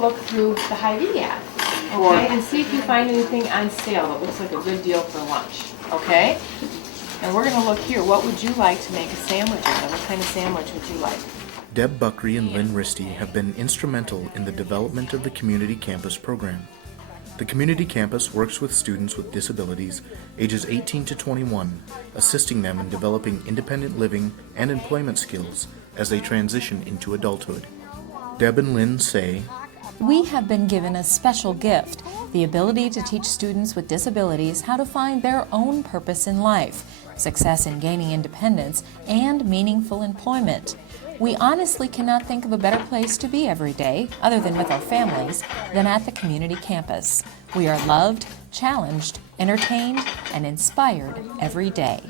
look through the Hy-Vee app, okay, and see if you find anything on sale that looks like a good deal for lunch, okay? And we're going to look here. What would you like to make a sandwich out of? What kind of sandwich would you like? Deb Buckery and Lynn Risty have been instrumental in the development of the Community Campus program. The Community Campus works with students with disabilities ages 18 to 21, assisting them in developing independent living and employment skills as they transition into adulthood. Deb and Lynn say, "We have been given a special gift, the ability to teach students with disabilities how to find their own purpose in life, success in gaining independence, and meaningful employment. We honestly cannot think of a better place to be every day, other than with our families, than at the community campus. We are loved, challenged, entertained, and inspired every day."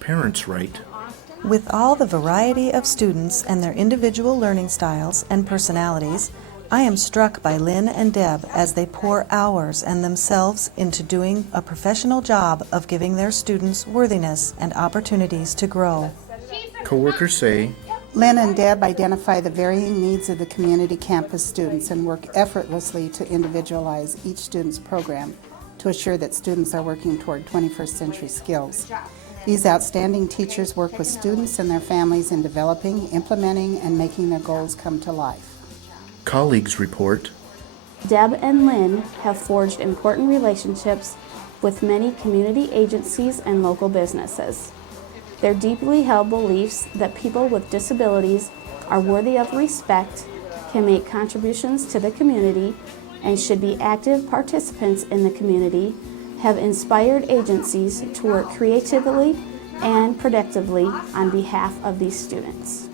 Parents write, With all the variety of students and their individual learning styles and personalities, I am struck by Lynn and Deb as they pour hours and themselves into doing a professional job of giving their students worthiness and opportunities to grow. co-workers say, Lynn and Deb identify the varying needs of the community campus students and work effortlessly to individualize each student's program to assure that students are working toward 21st century skills. These outstanding teachers work with students and their families in developing, implementing, and making their goals come to life. colleagues report, Deb and Lynn have forged important relationships with many community agencies and local businesses. Their deeply held beliefs that people with disabilities are worthy of respect, can make contributions to the community, and should be active participants in the community have inspired agencies to work creatively and productively on behalf of these students.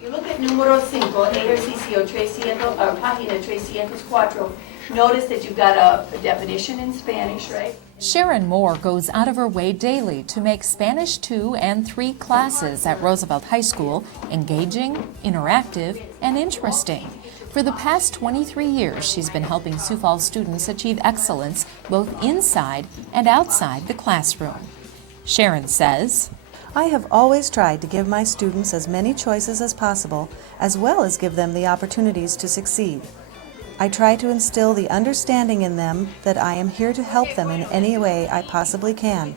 You look at número 5, ejercicio 300, or página 304. Notice that you've got a definition in Spanish, right? Sharon Moore goes out of her way daily to make Spanish 2 and 3 classes at Roosevelt High School engaging, interactive, and interesting. For the past 23 years, she's been helping Sioux Falls students achieve excellence both inside and outside the classroom. Sharon says, I have always tried to give my students as many choices as possible, as well as give them the opportunities to succeed. I try to instill the understanding in them that I am here to help them in any way I possibly can.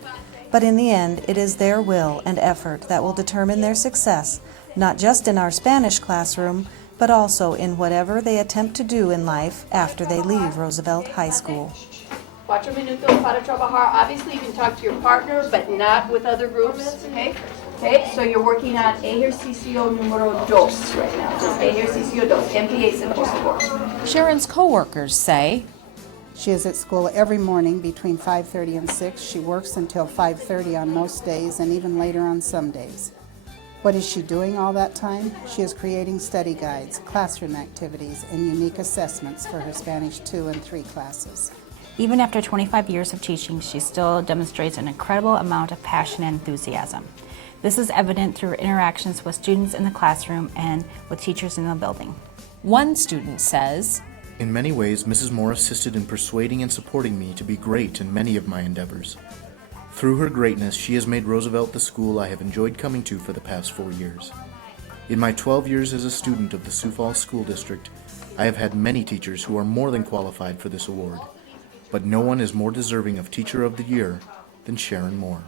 But in the end, it is their will and effort that will determine their success, not just in our Spanish classroom, but also in whatever they attempt to do in life after they leave Roosevelt High School. 4 minutos para trabajar. Obviously, you can talk to your partner, but not with other groups, okay? Okay, so you're working on ejercicio número 2 right now. Just ejercicio 2. Empiecen, por favor. Sharon's co-workers say, She is at school every morning between 5:30 and 6. She works until 5:30 on most days and even later on some days. What is she doing all that time? She is creating study guides, classroom activities, and unique assessments for her Spanish 2 and 3 classes. Even after 25 years of teaching, she still demonstrates an incredible amount of passion and enthusiasm. This is evident through her interactions with students in the classroom and with teachers in the building. one student says, in many ways, Mrs. Moore assisted in persuading and supporting me to be great in many of my endeavors. Through her greatness, she has made Roosevelt the school I have enjoyed coming to for the past 4 years. In my 12 years as a student of the Sioux Falls School District, I have had many teachers who are more than qualified for this award, but no one is more deserving of Teacher of the Year than Sharon Moore.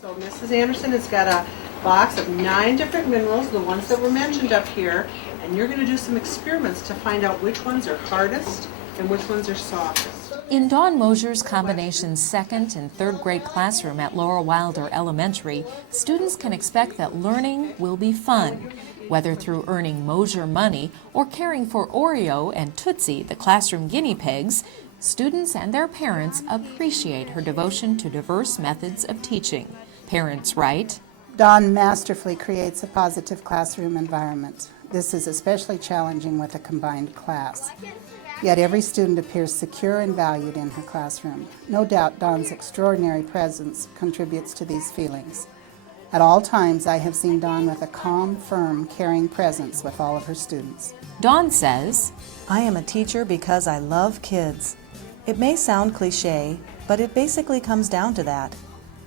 So Mrs. Anderson has got a box of 9 different minerals, the ones that were mentioned up here, and you're going to do some experiments to find out which ones are hardest and which ones are softest. In Dawn Mosier's combination 2nd and 3rd grade classroom at Laura Wilder Elementary, students can expect that learning will be fun. Whether through earning Mosier money or caring for Oreo and Tootsie, the classroom guinea pigs, students and their parents appreciate her devotion to diverse methods of teaching. Parents write, Dawn masterfully creates a positive classroom environment. This is especially challenging with a combined class. Yet every student appears secure and valued in her classroom. No doubt Dawn's extraordinary presence contributes to these feelings. At all times, I have seen Dawn with a calm, firm, caring presence with all of her students. Dawn says, I am a teacher because I love kids. It may sound cliche, but it basically comes down to that.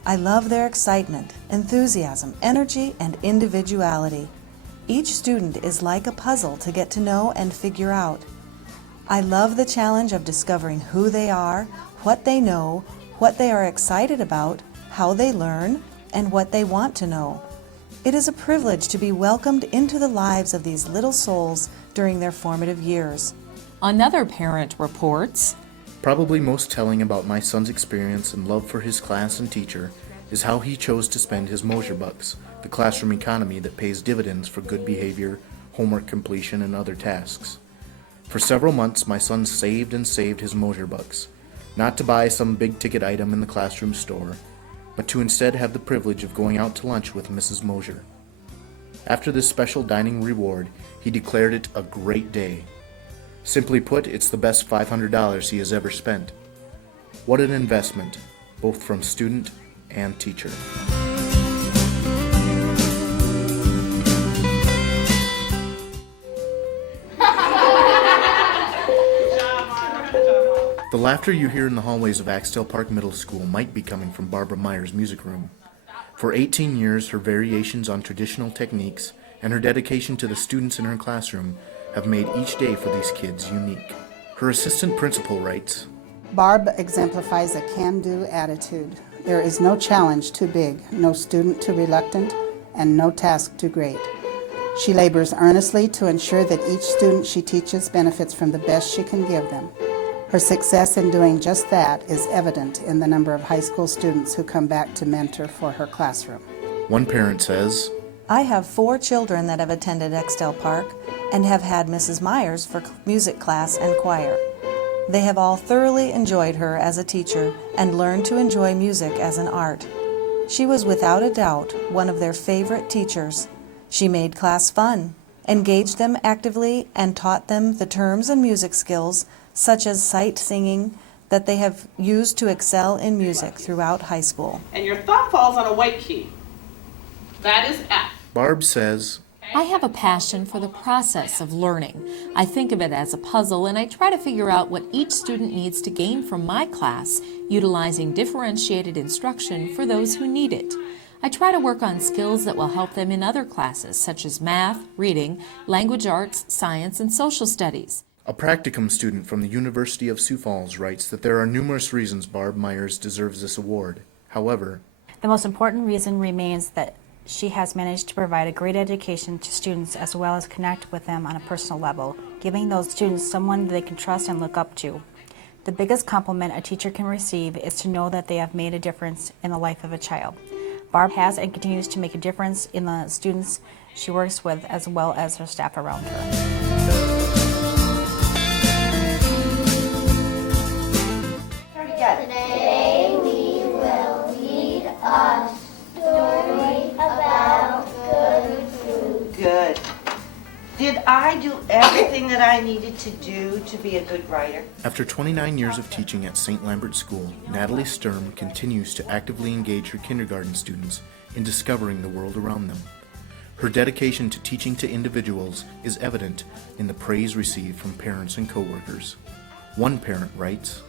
I love their excitement, enthusiasm, energy, and individuality. Each student is like a puzzle to get to know and figure out. I love the challenge of discovering who they are, what they know, what they are excited about, how they learn, and what they want to know. It is a privilege to be welcomed into the lives of these little souls during their formative years. Another parent reports, Probably most telling about my son's experience and love for his class and teacher is how he chose to spend his Mosher bucks, the classroom economy that pays dividends for good behavior, homework completion, and other tasks. For several months, my son saved and saved his Mosher bucks, not to buy some big-ticket item in the classroom store, but to instead have the privilege of going out to lunch with Mrs. Mosher. After this special dining reward, he declared it a great day. Simply put, it's the best $500 he has ever spent. What an investment, both from student and teacher. The laughter you hear in the hallways of Axtell Park Middle School might be coming from Barb Myers' music room. For 18 years, her variations on traditional techniques and her dedication to the students in her classroom have made each day for these kids unique. Her assistant principal writes, Barb exemplifies a can-do attitude. There is no challenge too big, no student too reluctant, and no task too great. She labors earnestly to ensure that each student she teaches benefits from the best she can give them. Her success in doing just that is evident in the number of high school students who come back to mentor for her classroom. One parent says, I have 4 children that have attended Axtell Park and have had Mrs. Myers for music class and choir. They have all thoroughly enjoyed her as a teacher and learned to enjoy music as an art. She was without a doubt one of their favorite teachers. She made class fun, engaged them actively, and taught them the terms and music skills such as sight singing that they have used to excel in music throughout high school. And your thumb falls on a white key. That is F. Barb says, I have a passion for the process of learning. I think of it as a puzzle, and I try to figure out what each student needs to gain from my class, utilizing differentiated instruction for those who need it. I try to work on skills that will help them in other classes, such as math, reading, language arts, science, and social studies. A practicum student from the University of Sioux Falls writes that there are numerous reasons Barb Myers deserves this award. However, the most important reason remains that she has managed to provide a great education to students as well as connect with them on a personal level, giving those students someone they can trust and look up to. The biggest compliment a teacher can receive is to know that they have made a difference in the life of a child. Barb has and continues to make a difference in the students she works with as well as her staff around her. Today we will read a story about good food. Good. Did I do everything that I needed to do to be a good writer? after 29 years of teaching at St. Lambert School, Natalie Sturm continues to actively engage her kindergarten students in discovering the world around them. Her dedication to teaching to individuals is evident in the praise received from parents and coworkers. One parent writes,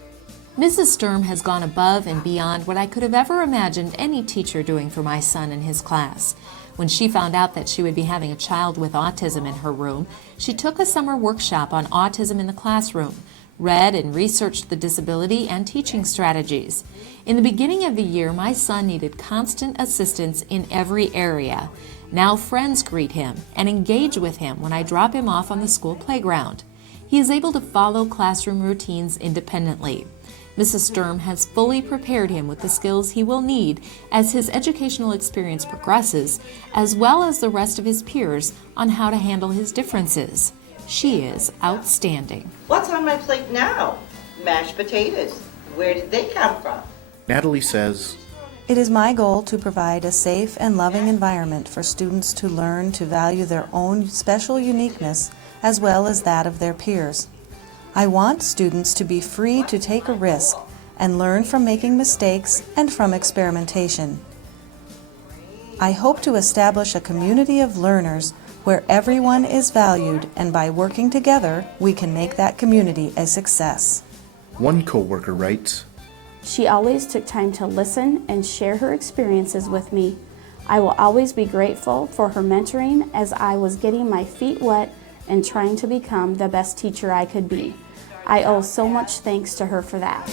Mrs. Sturm has gone above and beyond what I could have ever imagined any teacher doing for my son and his class. When she found out that she would be having a child with autism in her room, she took a summer workshop on autism in the classroom, read and researched the disability and teaching strategies. In the beginning of the year, my son needed constant assistance in every area. Now friends greet him and engage with him when I drop him off on the school playground. He is able to follow classroom routines independently. Mrs. Sturm has fully prepared him with the skills he will need as his educational experience progresses, as well as the rest of his peers on how to handle his differences. She is outstanding. What's on my plate now? Mashed potatoes. Where did they come from? Natalie says, It is my goal to provide a safe and loving environment for students to learn to value their own special uniqueness as well as that of their peers. I want students to be free to take a risk and learn from making mistakes and from experimentation. I hope to establish a community of learners where everyone is valued, and by working together, we can make that community a success. One co-worker writes, She always took time to listen and share her experiences with me. I will always be grateful for her mentoring as I was getting my feet wet and trying to become the best teacher I could be. I owe so much thanks to her for that.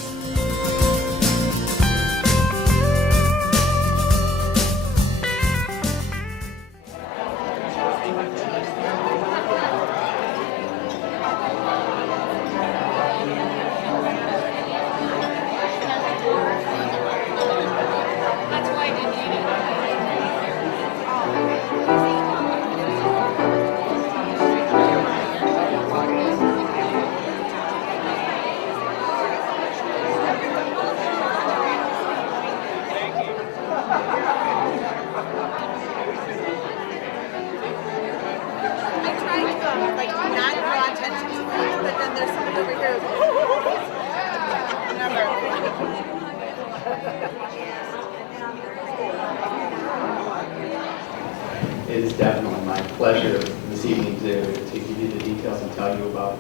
It is definitely my pleasure this evening to give you the details and tell you about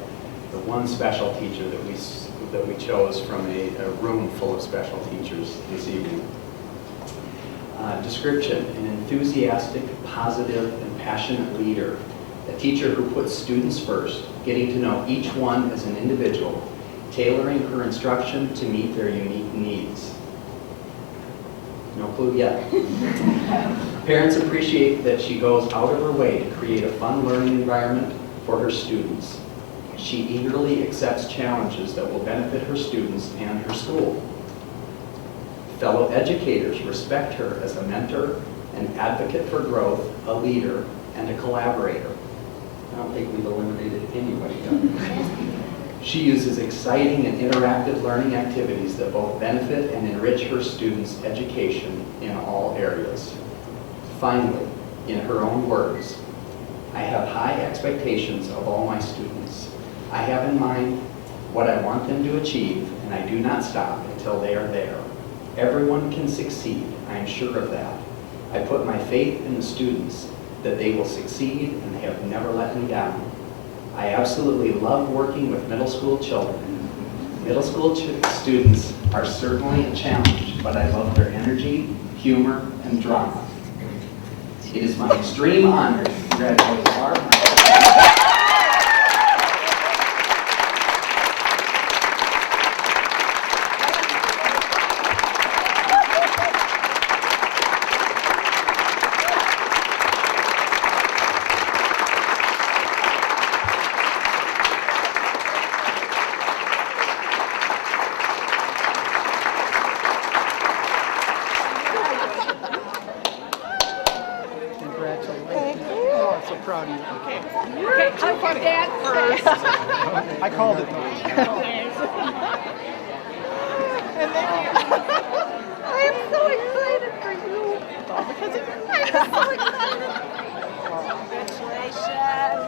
the one special teacher that we chose from a room full of special teachers this evening. Description: an enthusiastic, positive, and passionate leader. A teacher who puts students first, getting to know each one as an individual, tailoring her instruction to meet their unique needs. No clue yet. Parents appreciate that she goes out of her way to create a fun learning environment for her students. She eagerly accepts challenges that will benefit her students and her school. Fellow educators respect her as a mentor, an advocate for growth, a leader, and a collaborator. I don't think we've eliminated anybody yet. She uses exciting and interactive learning activities that both benefit and enrich her students' education in all areas. Finally, in her own words, I have high expectations of all my students. I have in mind what I want them to achieve, and I do not stop until they are there. Everyone can succeed, I am sure of that. I put my faith in the students, that they will succeed, and they have never let me down. I absolutely love working with middle school children. Middle school students are certainly a challenge, but I love their energy, humor, and drama. It is my extreme honor to congratulate Barb Myers. Proud of you. Okay, hug your dad first. I called it. And then I am so excited for you. It's all because of you. I'm so excited. Congratulations.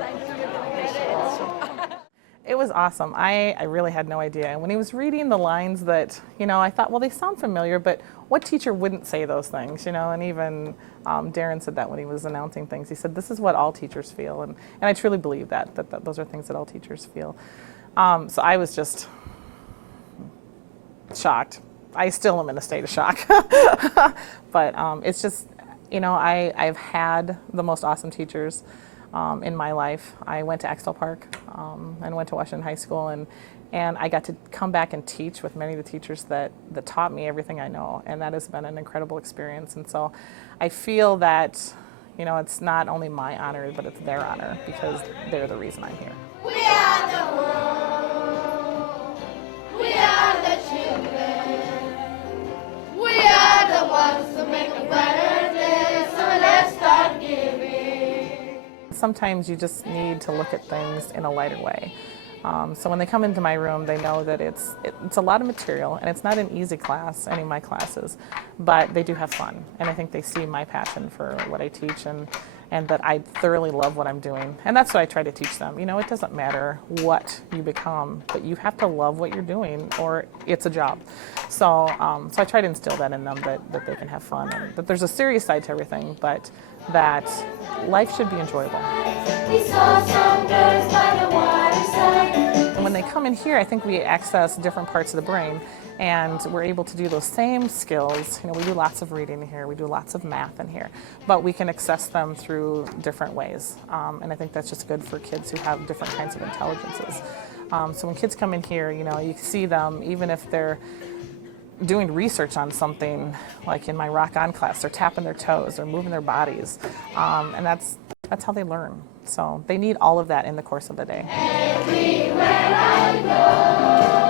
I knew you were going to get it. It was awesome. I really had no idea. And when he was reading the lines that, I thought, well, they sound familiar, but what teacher wouldn't say those things, And even Darren said that when he was announcing things. He said, this is what all teachers feel. And I truly believe that those are things that all teachers feel. So I was just shocked. I still am in a state of shock. But it's just, I've had the most awesome teachers in my life. I went to Axtell Park and went to Washington High School, and I got to come back and teach with many of the teachers that taught me everything I know, and that has been an incredible experience. And so I feel that, it's not only my honor, but it's their honor, because they're the reason I'm here. We are the world. We are the children. We are the ones who make a better day, so let's start giving. Sometimes you just need to look at things in a lighter way. So when they come into my room, they know that it's a lot of material, and it's not an easy class, any of my classes, but they do have fun. And I think they see my passion for what I teach, and that I thoroughly love what I'm doing. And that's what I try to teach them. It doesn't matter what you become, but you have to love what you're doing, or it's a job. So I try to instill that in them, that they can have fun, and that there's a serious side to everything, but that life should be enjoyable. We saw some birds by the waterside. When they come in here, I think we access different parts of the brain, and we're able to do those same skills. You know, we do lots of reading in here, we do lots of math in here, but we can access them through different ways. And I think that's just good for kids who have different kinds of intelligences. So when kids come in here, you know, you see them, even if they're doing research on something, like in my Rock On class, they're tapping their toes, they're moving their bodies, and that's how they learn. So they need all of that in the course of the day. Everywhere I go.